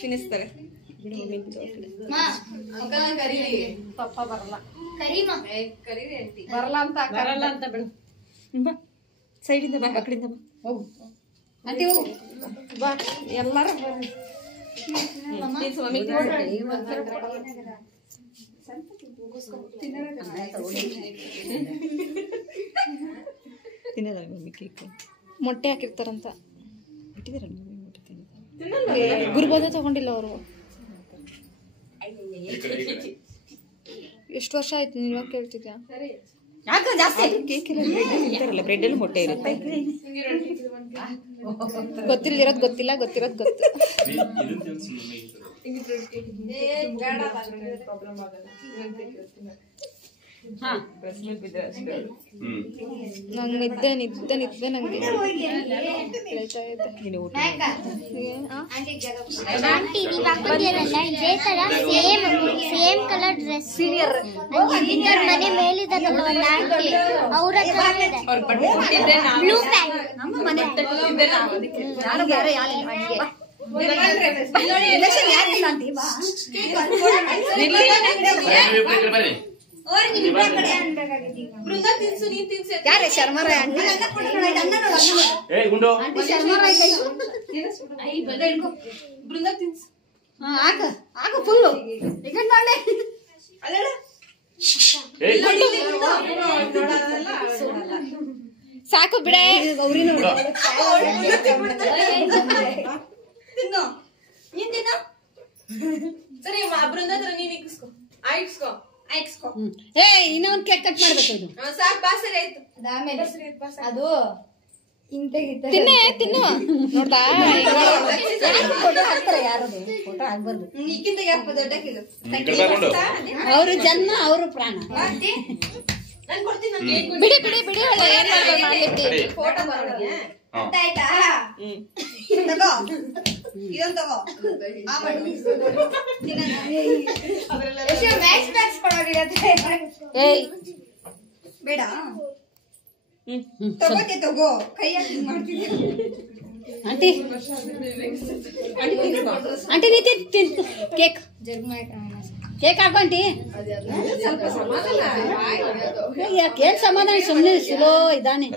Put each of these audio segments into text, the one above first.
ತಿನ್ನಿಸ್ತಾರೆ ಪಪ್ಪ ಬರಲ್ಲ ಬರಲ್ಲ ಅಂತ ಬಿಡು. ಸೈಡಿಂದ ಬಾ, ಆ ಕಡೆಯಿಂದ ಬಾ. ಆಂಟಿ ಬಾ, ಎಲ್ಲಾರು ತಿನ್ನೋದ ಮಮ್ಮಿ ಕೇಕ್ ಮೊಟ್ಟೆ ಹಾಕಿರ್ತಾರಂತ ಗುರುಬೋಧ ತಗೊಂಡಿಲ್ಲ ಅವರು. ಎಷ್ಟು ವರ್ಷ ಆಯ್ತು ನೀನ್ ಇವಾಗ ಕೇಳ್ತಿದ್ಯಾ? ಕೇಕ್ ಎಲ್ಲ ತಿಂತಾರಲ್ಲ, ಬ್ರೆಡ್ ಅಲ್ಲಿ ಮೊಟ್ಟೆ ಇರುತ್ತೆ. ಗೊತ್ತಿರೋದು ಗೊತ್ತಿಲ್ಲ, ಗೊತ್ತಿರೋದು ಗೊತ್ತು. ನಂಗೆ ನಿದ್ದೆ ನಂಗೆ ಆಂಟಿ ನೀವು ಹಾಕೊಂಡಿರಲ್ಲ ಇದೇ ತರ ಸೇಮ್ ಕಲರ್ ಡ್ರೆಸ್ ಸೀನಿಯರ್ ಮನೆ ಮೇಲಿದ್ದಾರಲ್ಲ ಒಂದು ಆಂಟಿ ಅವ್ರ ಬ್ಲೂ ಪ್ಯಾಂಟ್ ಯಾರೇ ಶರ್ಮರ ಆಂಟಿ ಆಗ ಫುಲ್ಲು ಈಗ ನೋಡೆ ಸಾಕು ಬಿಡೆ. ಸರಿ ಬೃಂದ ಹತ್ರ ನೀನ್ ಇಕ್ಕಿಸ್ಕೊ, ಆಯ್ಸ್ಕೊ ಇನ್ನೊಂದು ಕೇಕ್ ಕಟ್ ಮಾಡ್ಬೇಕು ಇದು ಸಾಕು. ಬಾ ಸರಿ ಆಯ್ತು. ಅದು ತಿನ್ನು ನೋಡ್ದಾ? ಫೋಟೋ ಹಾಕ್ತಾರೆ, ಯಾರದು ಫೋಟೋ ಹಾಕ್ಬಾರ್ದು. ಈಗಿಂದ ಹಾಕ್ಬೋದು ದೊಡ್ಡಕ್ಕಿದು. ಅವ್ರ ಜನ್ಮ ಅವ್ರ ಪ್ರಾಣ. ನಾನು ಕೊಡ್ತೀನಿ. ಬಿಡಿ ಬಿಡಿ ಬಿಡಿ, ಏನ್ ಮಾಡ್ಲಿಕ್ಕೆ ಫೋಟೋ ಬರೋಣ ಆಯ್ತಾ? ಇದೊಂದು ತಗೋ. ಏಯ್ ಬೇಡ ತಗೋ, ಕೈ ಹಾಕಿ ಮಾಡ್ತಿದ್ದೆ. ಆಂಟಿ ಆಂಟಿ ನೀತಿ ತಿಂತು ಕೇಕ್ ಕೇಕ್ ಹಾಕು ಆಂಟಿ. ಕೇಕ್ ಸಮಾಧಾನ, ಸುಮ್ಮನೆ ಸ್ಲೋ ಇದ್ದಾನೆ.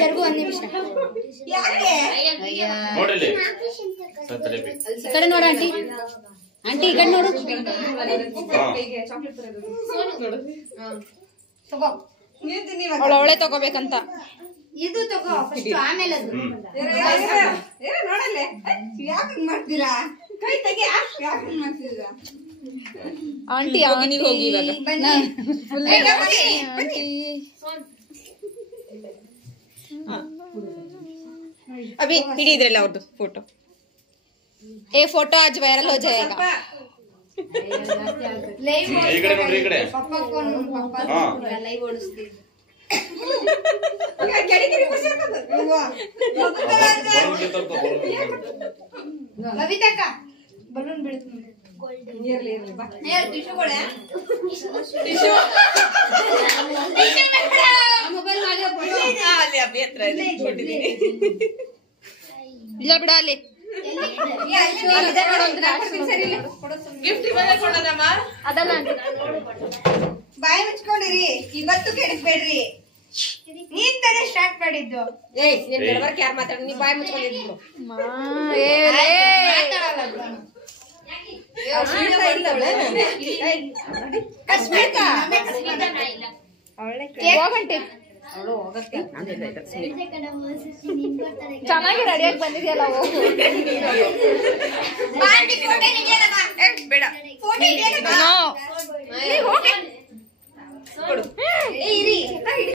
ಜರ್ಗು ಒಂದ್ ನಿಮಿಷ ಈ ಕಡೆ ನೋಡು ಆಂಟಿ, ಆಂಟಿ ಈ ಕಡೆ ನೋಡು. ಅವಳೆ ತಗೋಬೇಕಂತ. ಇದು ತಗೋ ಫಸ್ಟ್, ಆಮೇಲೆ ಅದು ನೋಡಲ್ಲೇ ಯಾಕೆ ಮಾಡ್ತೀರಾ? ಕೈ ತೆಗಿ, ಯಾಕೆ ಮಾಡ್ತಿದ್ದೀರಾ? ಆಂಟಿ ನೀವು ಹೋಗಿ ಇವಾಗ. ಅಭಿ ಹಿಡಿ ಇದ್ರಲ್ಲ ಅವ್ರದ್ದು ಫೋಟೋ. ಏ ಫೋಟೋ आज वायरल हो जाएगा. ಲೈವ್ ಓಡಿಸ್ತೀವಿ. ಕವಿತಕ್ಕ ಬಲೂನ್ ಬೀಳುತ್ತೆ. ಇಲ್ಲ ಬಿಡ ಅಲ್ಲಿ ಅದಲ್ಲ ಬಾಯಿ ಮುಚ್ಕೊಂಡಿರಿ, ಇವತ್ತು ಕೆಡಕ್ಬೇಡ್ರಿ. ನೀನ್ ತಾನೇ ಸ್ಟಾರ್ಟ್ ಮಾಡಿದ್ದು. ಯಾರು ಮಾತಾಡ, ನೀ ಬಾಯಿ ಮುಚ್ಕೊಂಡಿದ್ದು. ಚೆನ್ನಾಗಿ ರೆಡಿಯಾಗಿ ಬಂದಿದೆಯಲ್ಲ, ಹೋಗು. ಬೇಡ